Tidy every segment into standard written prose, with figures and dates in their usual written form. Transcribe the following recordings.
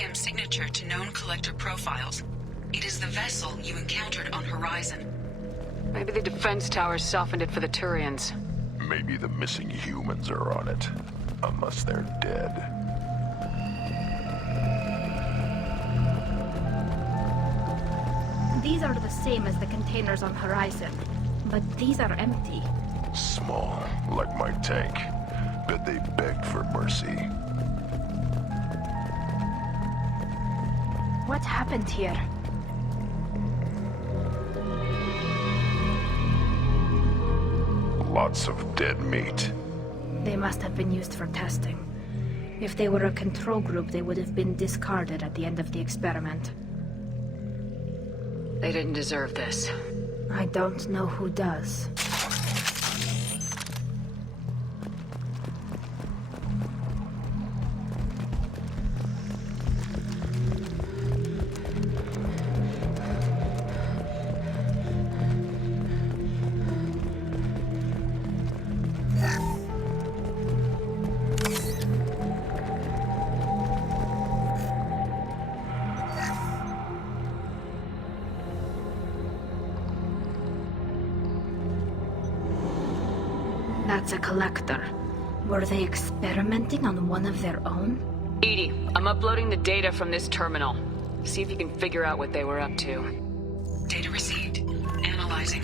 EM signature to known collector profiles. It is the vessel you encountered on Horizon. Maybe the defense towers softened it for the Turians. Maybe the missing humans are on it. Unless they're dead. These are the same as the containers on Horizon, but these are empty. Small, like my tank. Bet they begged for mercy. What happened here? Lots of dead meat. They must have been used for testing. If they were a control group, they would have been discarded at the end of the experiment. They didn't deserve this. I don't know who does. That's a collector. Were they experimenting on one of their own? EDI, I'm uploading the data from this terminal. See if you can figure out what they were up to. Data received. Analyzing.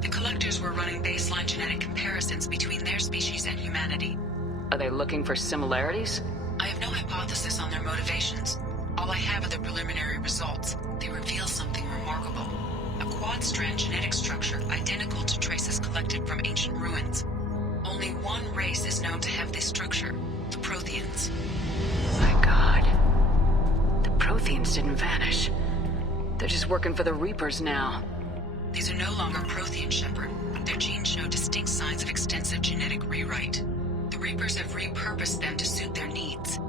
The collectors were running baseline genetic comparisons between their species and humanity. Are they looking for similarities? I have no hypothesis on their motivations. All I have are the preliminary results. They reveal something remarkable. A quad-strand genetic structure identical to traces collected from ancient ruins. Only one race is known to have this structure, the Protheans. My God. The Protheans didn't vanish. They're just working for the Reapers now. These are no longer Prothean, Shepard. Their genes show distinct signs of extensive genetic rewrite. The Reapers have repurposed them to suit their needs.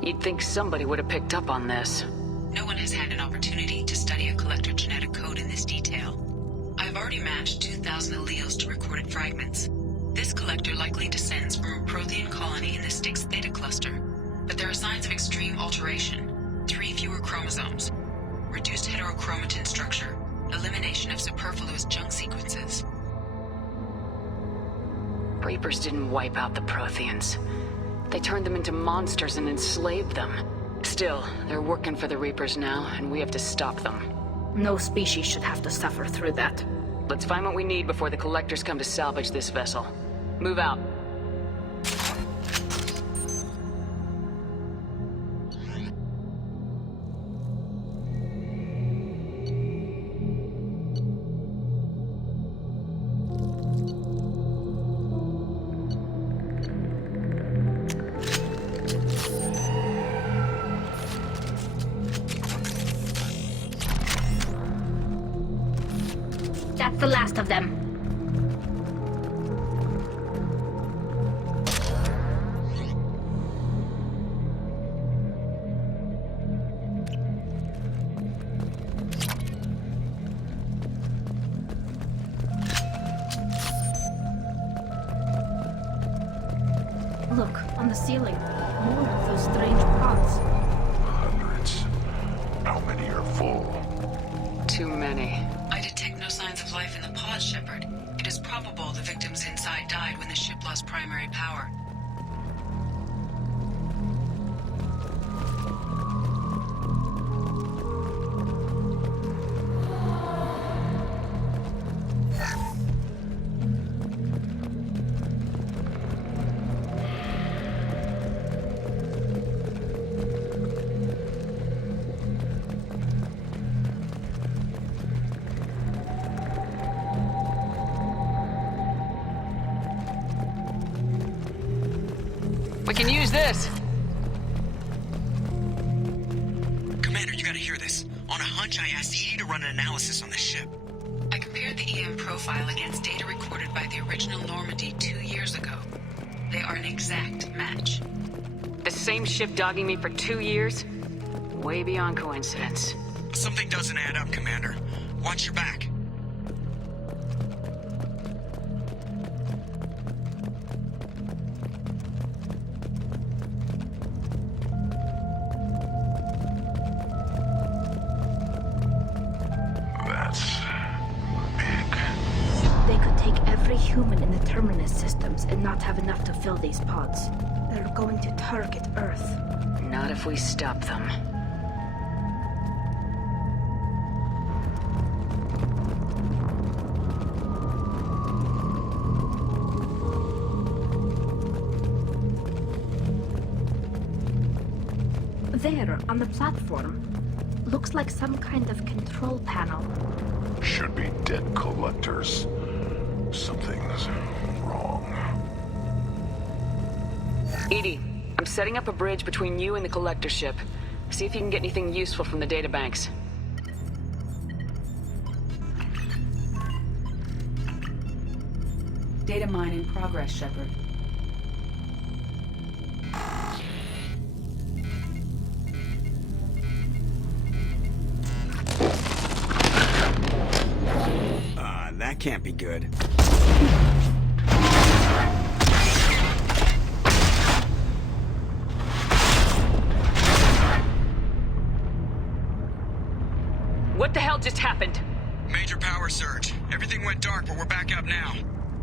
You'd think somebody would have picked up on this. No one has had an opportunity to study a collector genetic code in this detail. I've already matched 2,000 alleles to recorded fragments. This collector likely descends from a Prothean colony in the Styx Theta cluster, but there are signs of extreme alteration. 3 fewer chromosomes, reduced heterochromatin structure, elimination of superfluous junk sequences. Reapers didn't wipe out the Protheans. They turned them into monsters and enslaved them. Still, they're working for the Reapers now, and we have to stop them. No species should have to suffer through that. Let's find what we need before the collectors come to salvage this vessel. Move out. That's the last of them. Look, on the ceiling. More of those strange pods. Hundreds. How many are full? Too many. I detect no signs of life in the pod, Shepard. It is probable the victims inside died when the ship lost primary power. We can use this! Commander, you gotta hear this. On a hunch, I asked EDI to run an analysis on this ship. I compared the EM profile against data recorded by the original Normandy 2 years ago. They are an exact match. The same ship dogging me for 2 years? Way beyond coincidence. Something doesn't add up, Commander. Watch your back. terminus systems and not have enough to fill these pods. They're going to target Earth. Not if we stop them. There, on the platform. Looks like some kind of control panel. Should be dead collectors. Something's wrong. Edie, I'm setting up a bridge between you and the collector ship. See if you can get anything useful from the databanks. Data mine in progress, Shepard. That can't be good. What the hell just happened? Major power surge. Everything went dark, but we're back up now.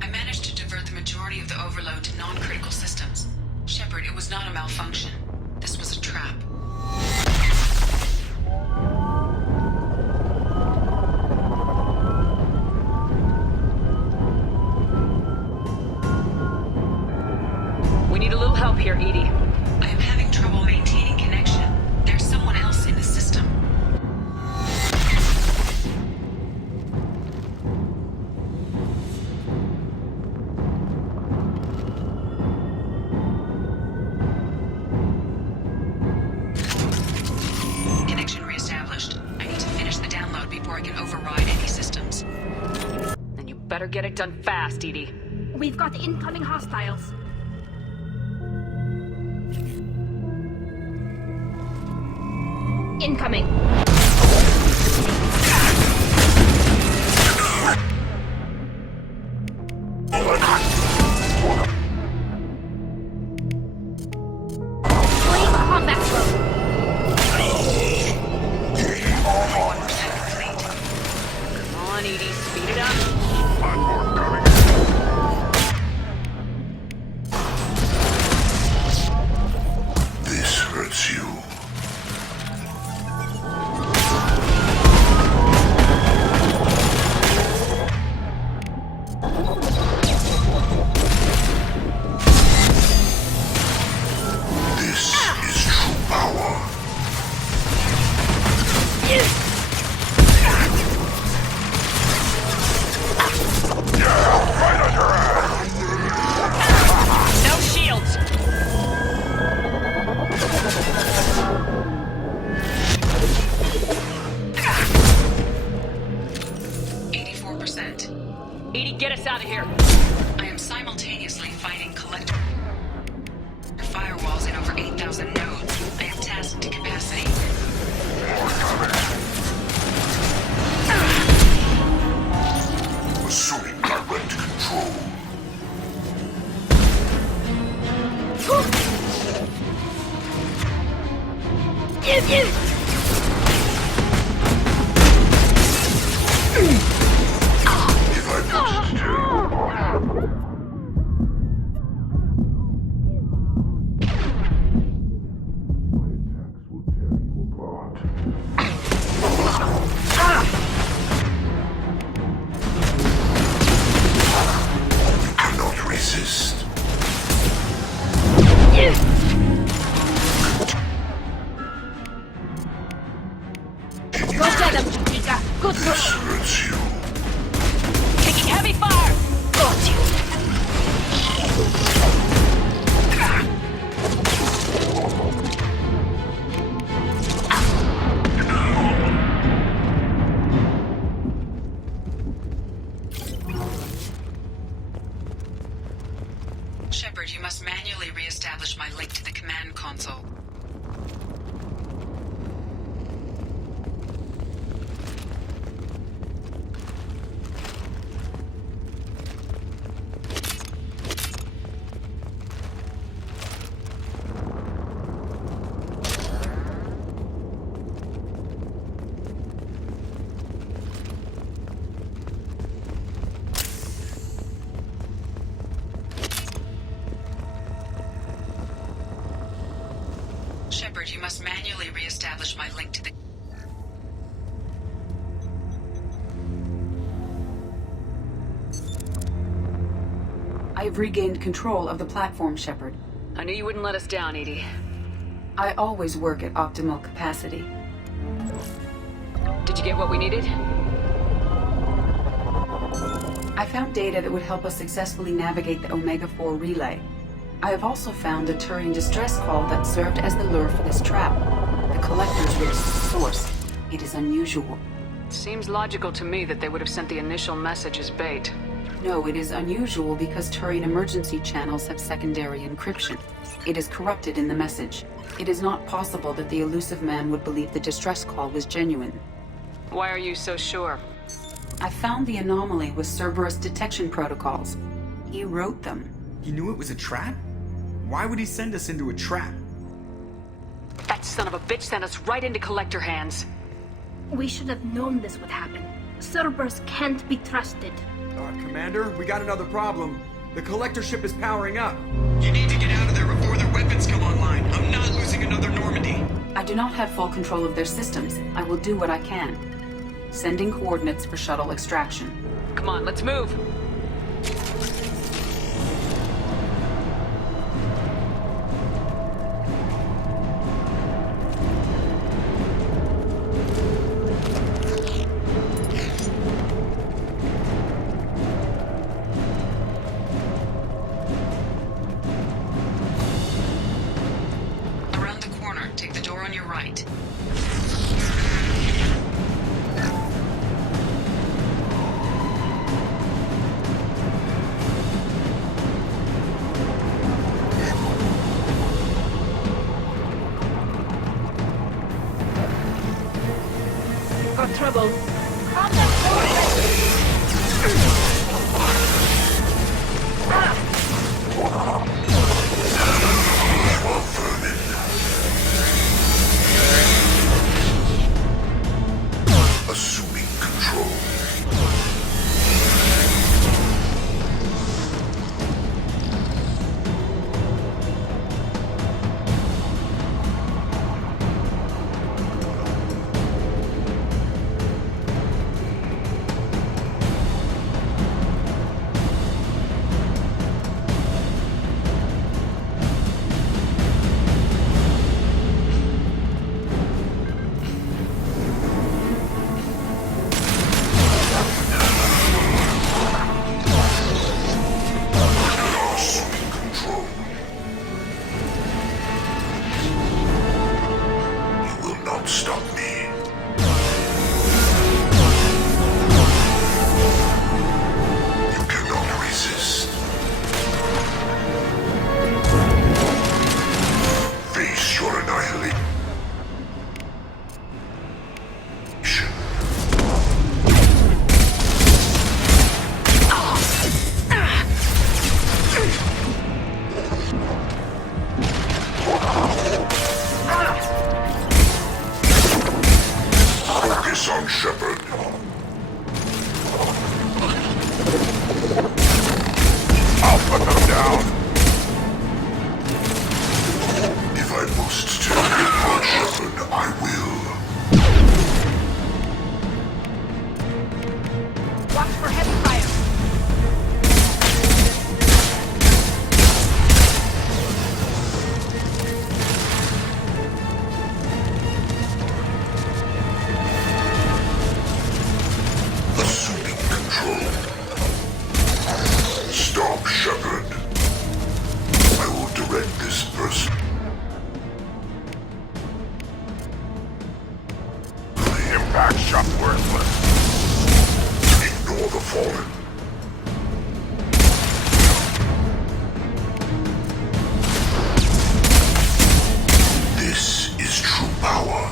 I managed to divert the majority of the overload to non-critical systems. Shepard, it was not a malfunction. This was a trap. We need a little help here, Edie. I am having trouble maintaining connection. There's someone else in the system. Connection reestablished. I need to finish the download before I can override any systems. Then you better get it done fast, Edie. We've got incoming hostiles. Incoming. Fleeing combat flow. 1% complete. Come on, Edie, speed it up. Platform coming in. This hurts you. This is true power. Yeah, right on your ass. No shields! 84%. Edie, get us out of here. I am simultaneously fighting collector firewalls in over 8,000 nodes. I am tasked to capacity. Assuming direct control. If I just tear you apart. My attacks will tear you apart. You cannot resist. Good This push. hurts you. Taking heavy fire! Got you. Shepard, you must manually re-establish my link to the command console. Shepard, you must manually re-establish my link to the... I have regained control of the platform, Shepard. I knew you wouldn't let us down, Edie. I always work at optimal capacity. Did you get what we needed? I found data that would help us successfully navigate the Omega-4 relay. I have also found a Turian distress call that served as the lure for this trap. The Collector's rich source. It is unusual. Seems logical to me that they would have sent the initial message as bait. No, it is unusual because Turian emergency channels have secondary encryption. It is corrupted in the message. It is not possible that the elusive man would believe the distress call was genuine. Why are you so sure? I found the anomaly with Cerberus detection protocols. He wrote them. He knew it was a trap? Why would he send us into a trap? That son of a bitch sent us right into Collector hands. We should have known this would happen. Cerberus can't be trusted. Commander, we got another problem. The Collector ship is powering up. You need to get out of there before their weapons come online. I'm not losing another Normandy. I do not have full control of their systems. I will do what I can. Sending coordinates for shuttle extraction. Come on, let's move. Around the corner, take the door on your right. Got trouble. Assuming control. Assuming control. You will not stop me. You cannot resist. Face your annihilation. Focus on Shepard. I'll put them down. If I must take it on Shepard, I will. Watch for heavy fire. Assuming control. Stop Shepard. I will direct this person. The impact shot worthless. Ignore the fallen. This is true power.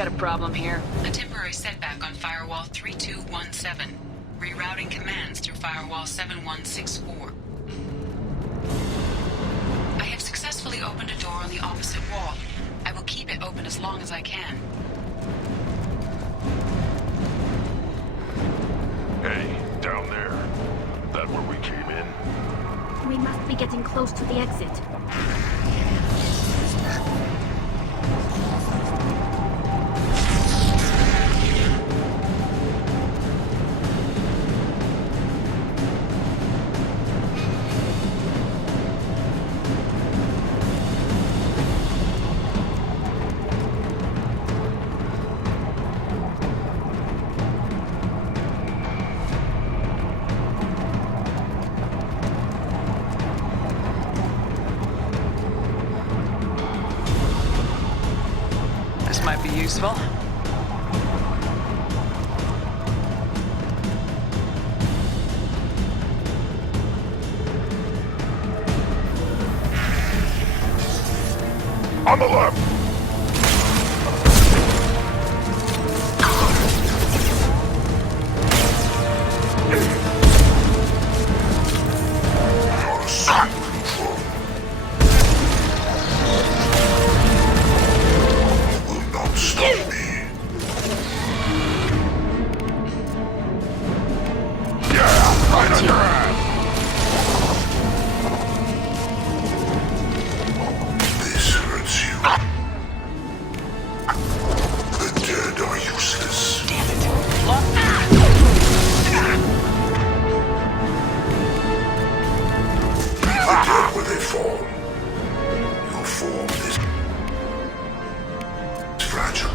got a problem here. A temporary setback on Firewall 3217. Rerouting commands through Firewall 7164. I have successfully opened a door on the opposite wall. I will keep it open as long as I can. Hey, down there. That where we came in? We must be getting close to the exit. This might be useful. On the left! This hurts you. The dead are useless. The dead where they fall. Your form is fragile.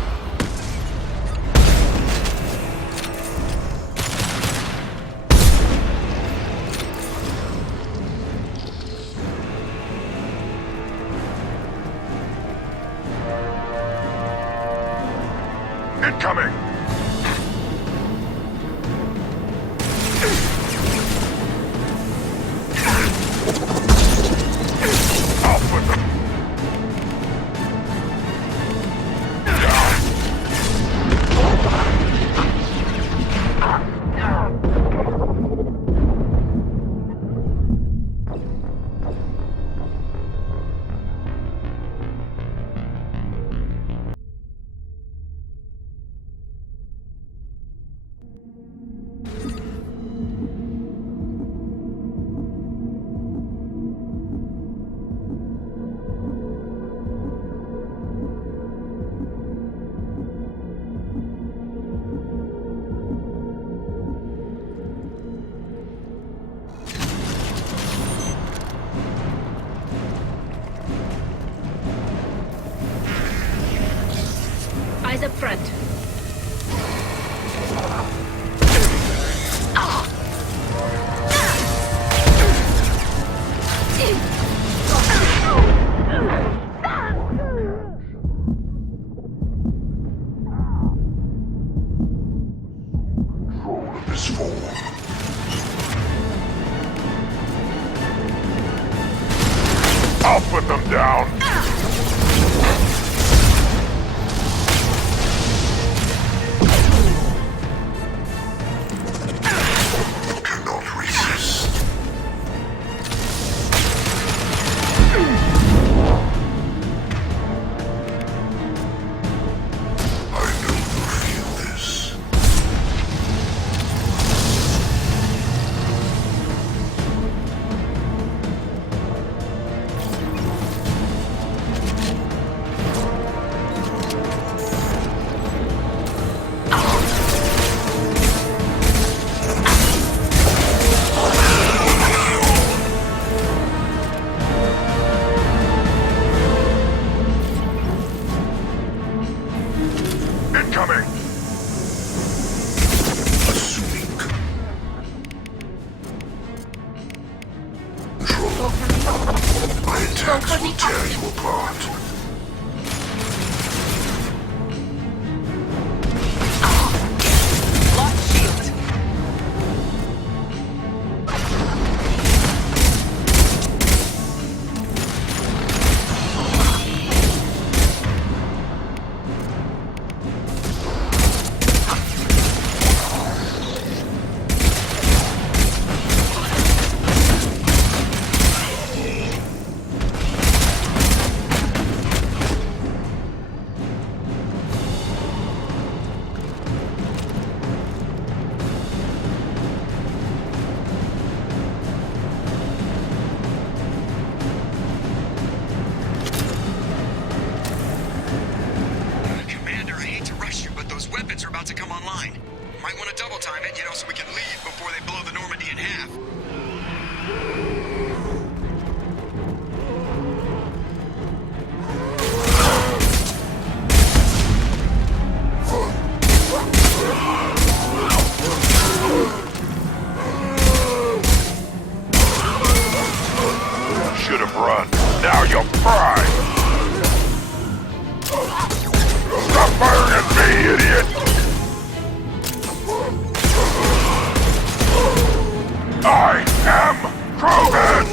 Incoming! I'll put them. Eyes up front. Control of this form. I'll put them down. Cannot resist. I know you feel this. Incoming! Assuming control. My attacks will tear you apart. Lock shield. run. Now you'll cry. Stop firing at me, idiot! I am Krogan!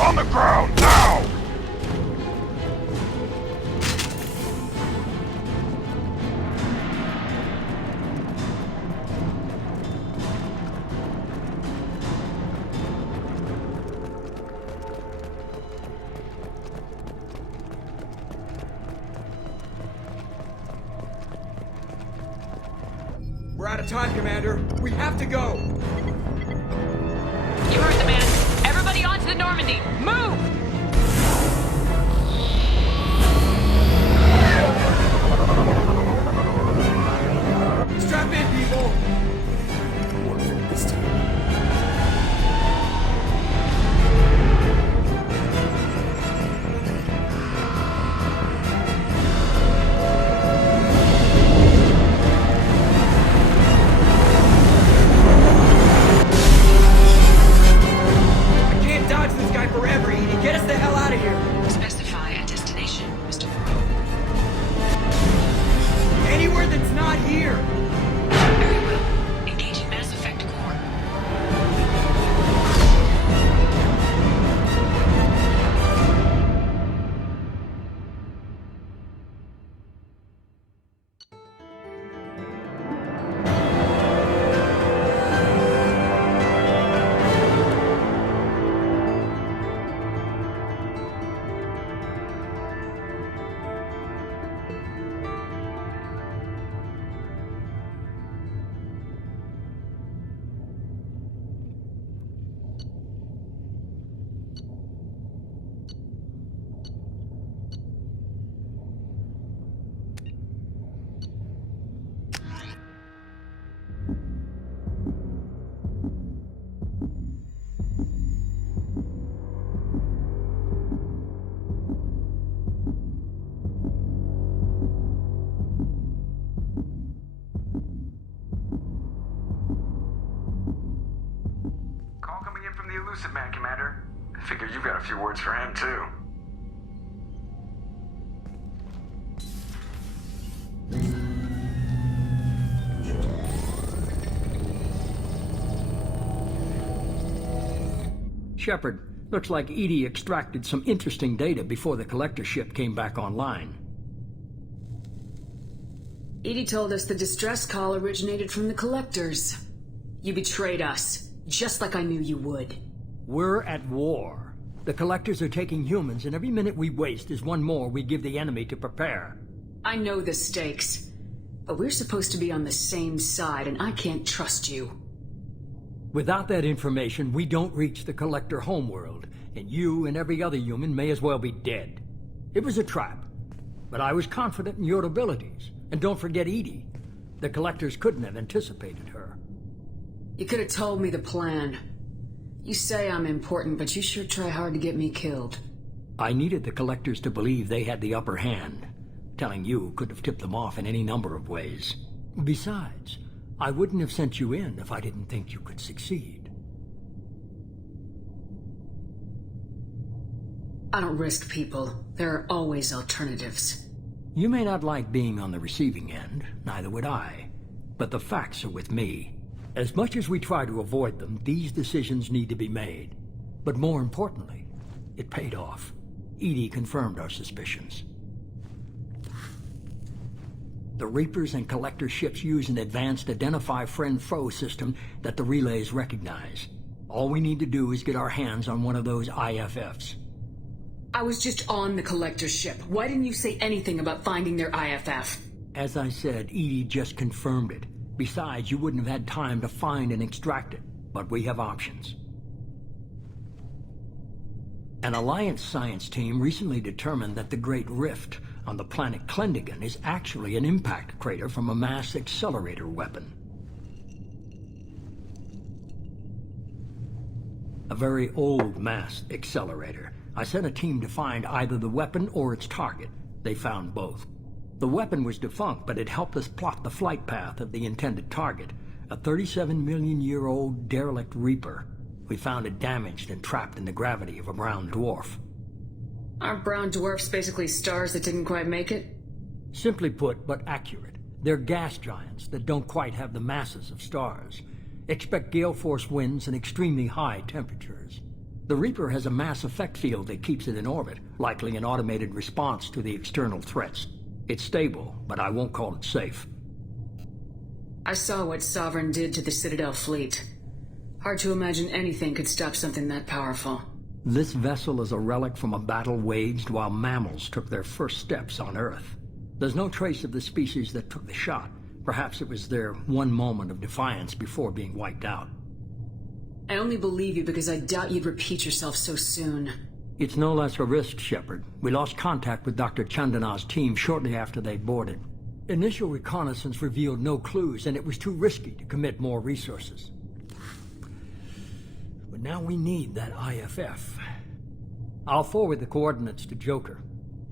On the ground, now! We're out of time, Commander. We have to go. You heard the man. Everybody onto the Normandy. Move! Strap in, people. Forever, Edie. Get us the hell out of here. Specify a destination, Mr. Moreau. Anywhere that's not here. Very well. Engaging Mass Effect core. Man, Commander. I figure you've got a few words for him, too. Shepard, looks like Edie extracted some interesting data before the collector ship came back online. Edie told us the distress call originated from the collectors. You betrayed us, just like I knew you would. We're at war. The collectors are taking humans, and every minute we waste is one more we give the enemy to prepare. I know the stakes, but we're supposed to be on the same side, and I can't trust you. Without that information, we don't reach the collector homeworld, and you and every other human may as well be dead. It was a trap, but I was confident in your abilities. And don't forget Edie. The collectors couldn't have anticipated her. You could have told me the plan. You say I'm important, but you sure try hard to get me killed. I needed the collectors to believe they had the upper hand. Telling you could have tipped them off in any number of ways. Besides, I wouldn't have sent you in if I didn't think you could succeed. I don't risk people. There are always alternatives. You may not like being on the receiving end, neither would I. But the facts are with me. As much as we try to avoid them, these decisions need to be made. But more importantly, it paid off. Edie confirmed our suspicions. The Reapers and Collector ships use an advanced Identify Friend-Foe system that the relays recognize. All we need to do is get our hands on one of those IFFs. I was just on the Collector ship. Why didn't you say anything about finding their IFF? As I said, Edie just confirmed it. Besides, you wouldn't have had time to find and extract it. But we have options. An Alliance science team recently determined that the Great Rift on the planet Klendigan is actually an impact crater from a mass accelerator weapon. A very old mass accelerator. I sent a team to find either the weapon or its target. They found both. The weapon was defunct, but it helped us plot the flight path of the intended target, a 37-million-year-old derelict Reaper. We found it damaged and trapped in the gravity of a brown dwarf. Aren't brown dwarfs basically stars that didn't quite make it? Simply put, but accurate. They're gas giants that don't quite have the masses of stars. Expect gale force winds and extremely high temperatures. The Reaper has a mass effect field that keeps it in orbit, likely an automated response to the external threats. It's stable, but I won't call it safe. I saw what Sovereign did to the Citadel fleet. Hard to imagine anything could stop something that powerful. This vessel is a relic from a battle waged while mammals took their first steps on Earth. There's no trace of the species that took the shot. Perhaps it was their one moment of defiance before being wiped out. I only believe you because I doubt you'd repeat yourself so soon. It's no less a risk, Shepard. We lost contact with Dr. Chandana's team shortly after they boarded. Initial reconnaissance revealed no clues, and it was too risky to commit more resources. But now we need that IFF. I'll forward the coordinates to Joker.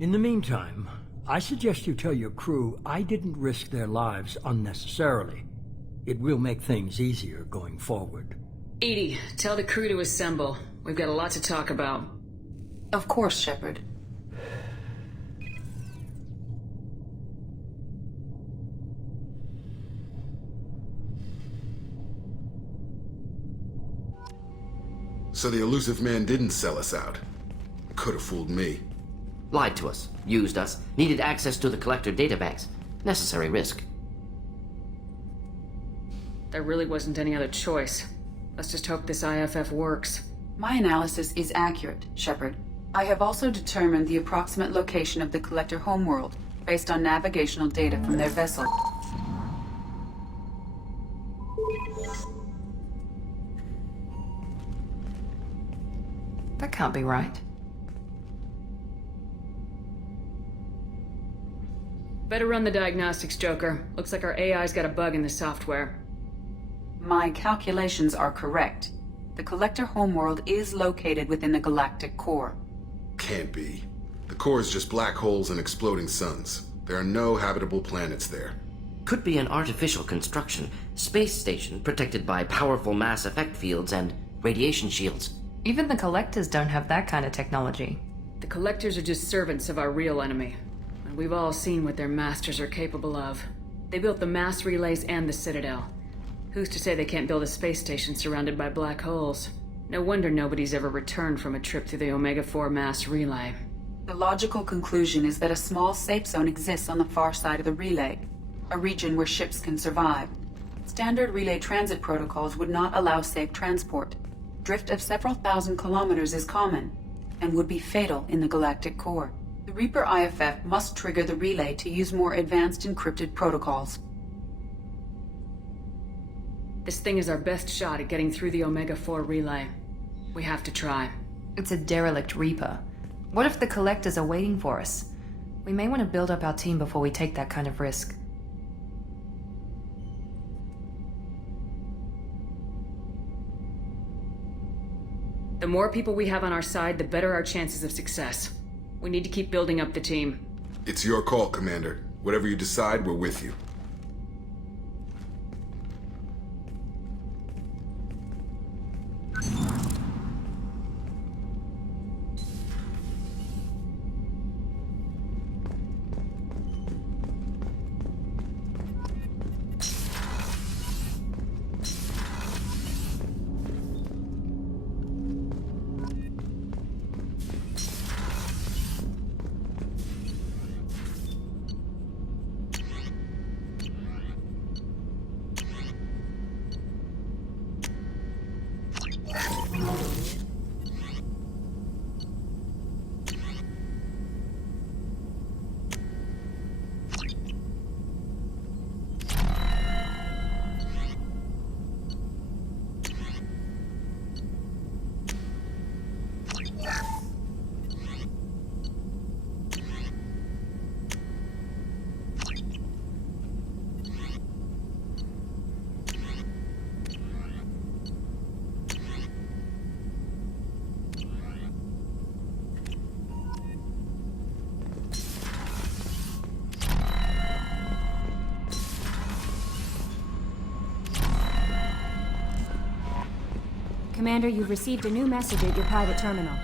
In the meantime, I suggest you tell your crew I didn't risk their lives unnecessarily. It will make things easier going forward. Edie, tell the crew to assemble. We've got a lot to talk about. Of course, Shepard. So the elusive man didn't sell us out. Could have fooled me. Lied to us, used us, needed access to the Collector databanks. Necessary risk. There really wasn't any other choice. Let's just hope this IFF works. My analysis is accurate, Shepard. I have also determined the approximate location of the Collector homeworld, based on navigational data from their vessel. That can't be right. Better run the diagnostics, Joker. Looks like our AI's got a bug in the software. My calculations are correct. The Collector homeworld is located within the galactic core. Can't be. The core is just black holes and exploding suns. There are no habitable planets there. Could be an artificial construction. Space station protected by powerful mass effect fields and radiation shields. Even the Collectors don't have that kind of technology. The Collectors are just servants of our real enemy. And we've all seen what their masters are capable of. They built the mass relays and the Citadel. Who's to say they can't build a space station surrounded by black holes? No wonder nobody's ever returned from a trip through the Omega-4 mass relay. The logical conclusion is that a small safe zone exists on the far side of the relay, a region where ships can survive. Standard relay transit protocols would not allow safe transport. Drift of several thousand kilometers is common, and would be fatal in the galactic core. The Reaper IFF must trigger the relay to use more advanced encrypted protocols. This thing is our best shot at getting through the Omega-4 relay. We have to try. It's a derelict Reaper. What if the Collectors are waiting for us? We may want to build up our team before we take that kind of risk. The more people we have on our side, the better our chances of success. We need to keep building up the team. It's your call, Commander. Whatever you decide, we're with you. Commander, you've received a new message at your private terminal.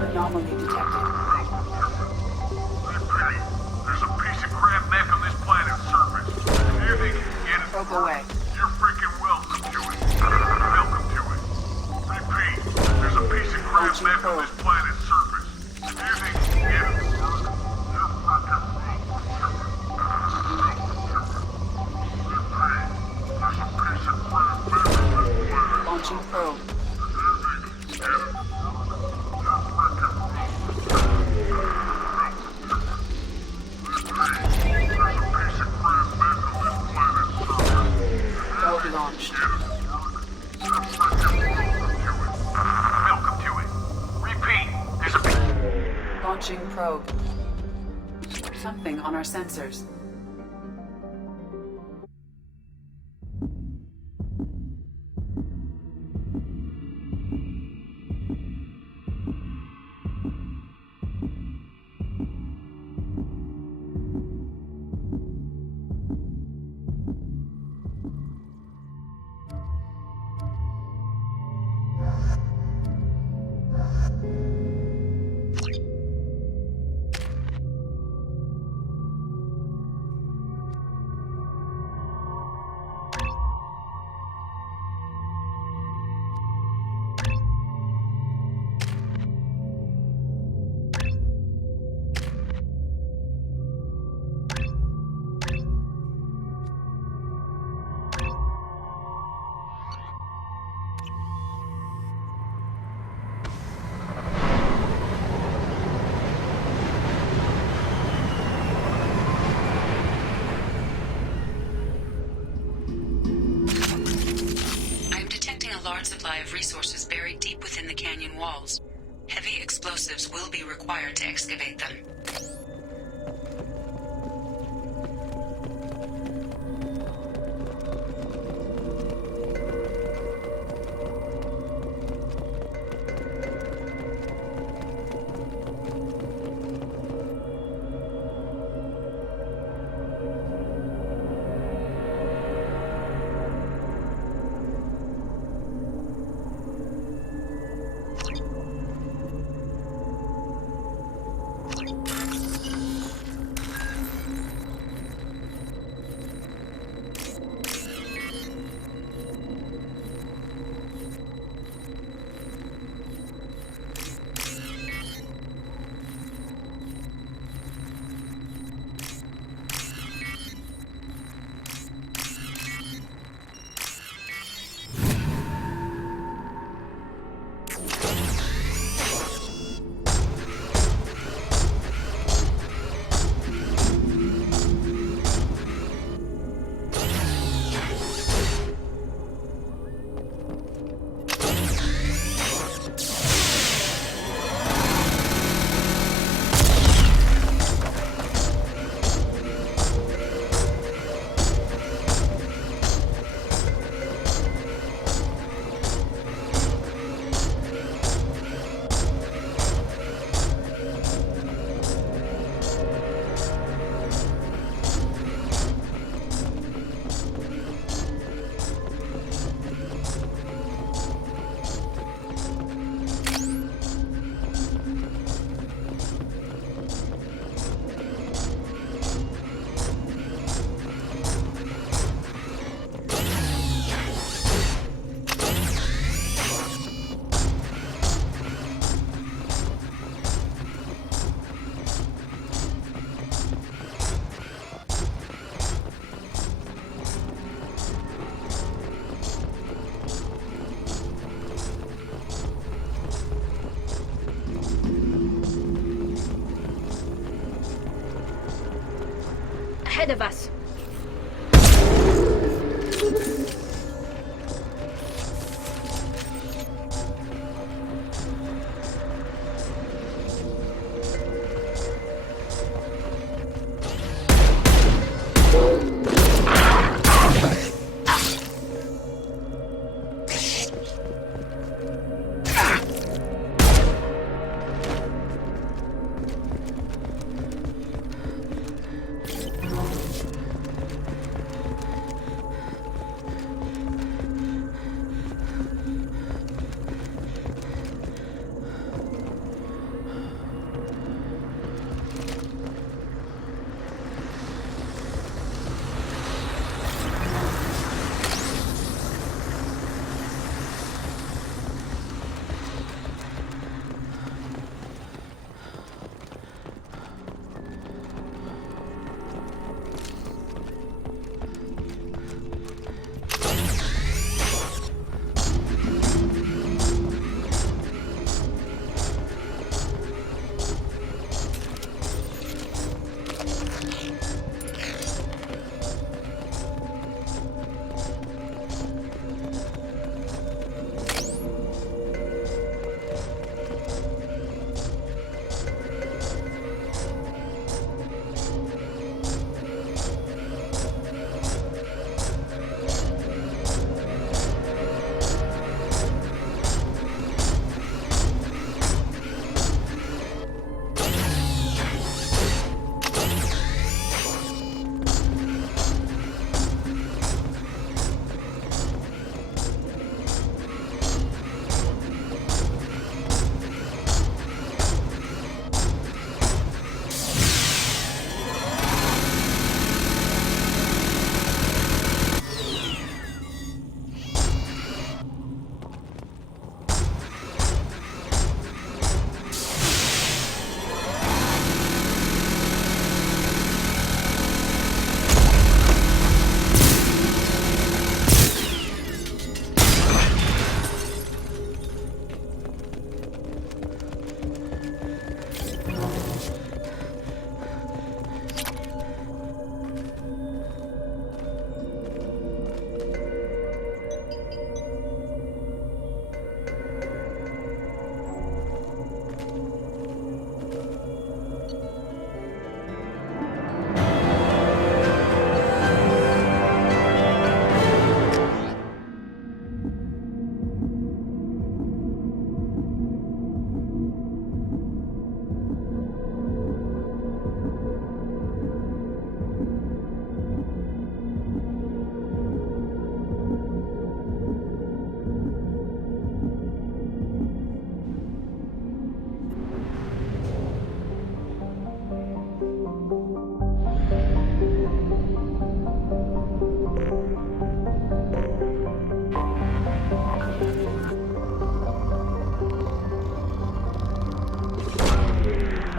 Anomaly detected. There's a piece of crab mech on this planet's surface. If you think you can get it, Probe away. you're freaking welcome to it. Welcome to it. Repeat, there's a piece of crab mech on this planet's surface. If you think you can get it, you're freaking welcome to it. Repeat, there's a piece of crab mech on this planet. Launching probe. Probe launched. Welcome to it. Repeat, there's a Launching probe. Something on our sensors. Supply of resources buried deep within the canyon walls. Heavy explosives will be required to excavate them. ahead of us.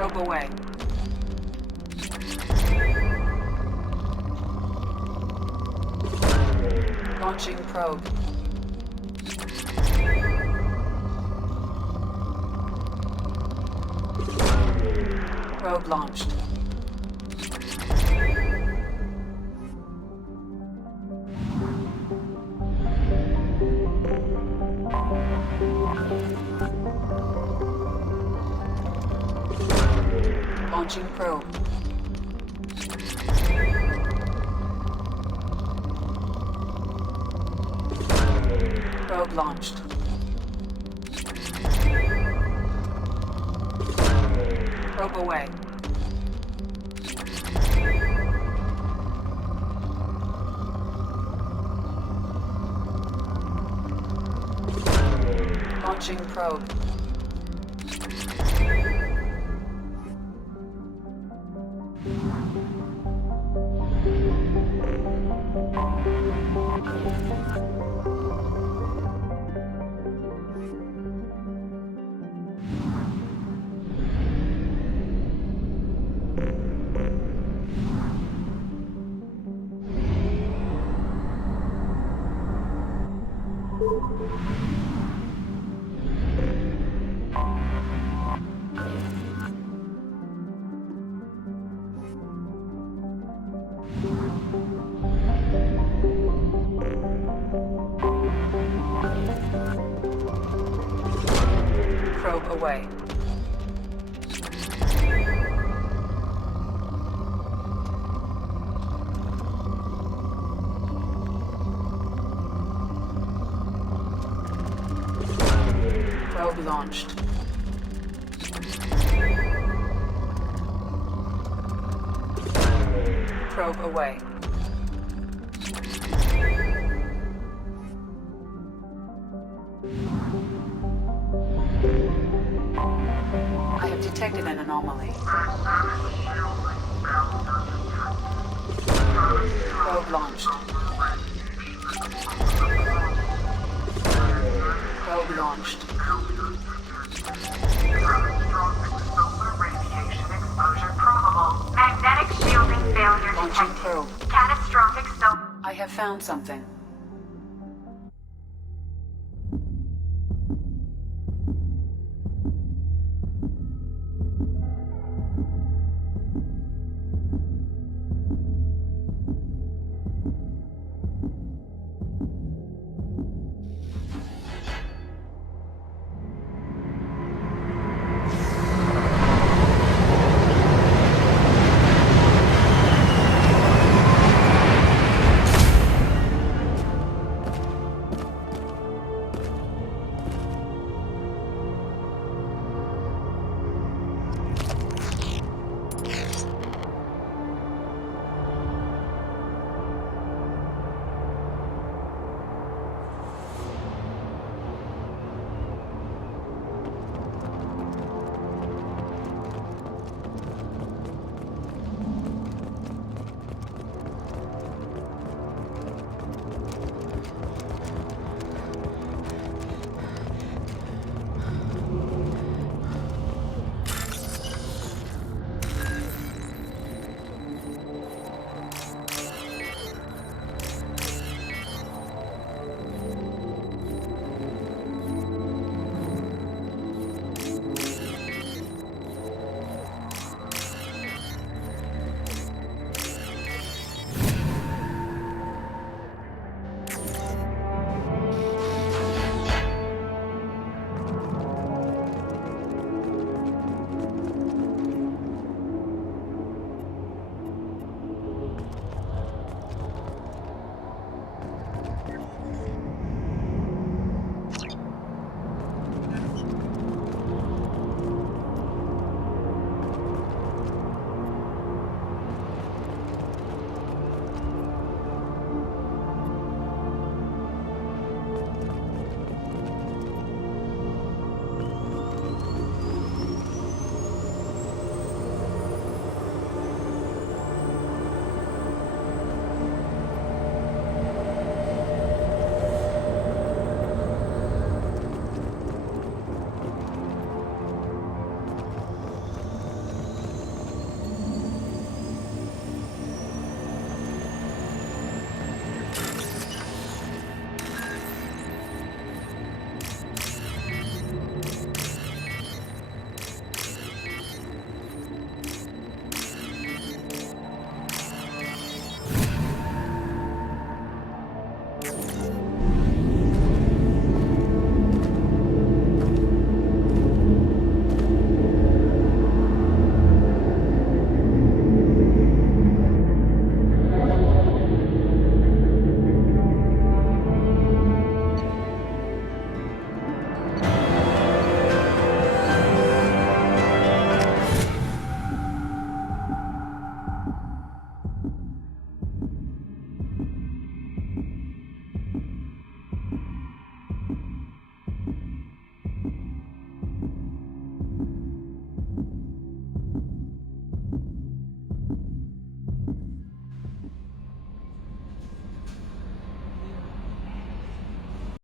Probe away. Launching probe. Probe launched. Launching probe. Probe launched. Probe away. Launching probe. Probe away. Probe launched. Probe away. I have detected an anomaly. Probe launched. Probe launched. Solar radiation exposure probable. Magnetic shielding failure Launching detected. probe. Catastrophic I have found something.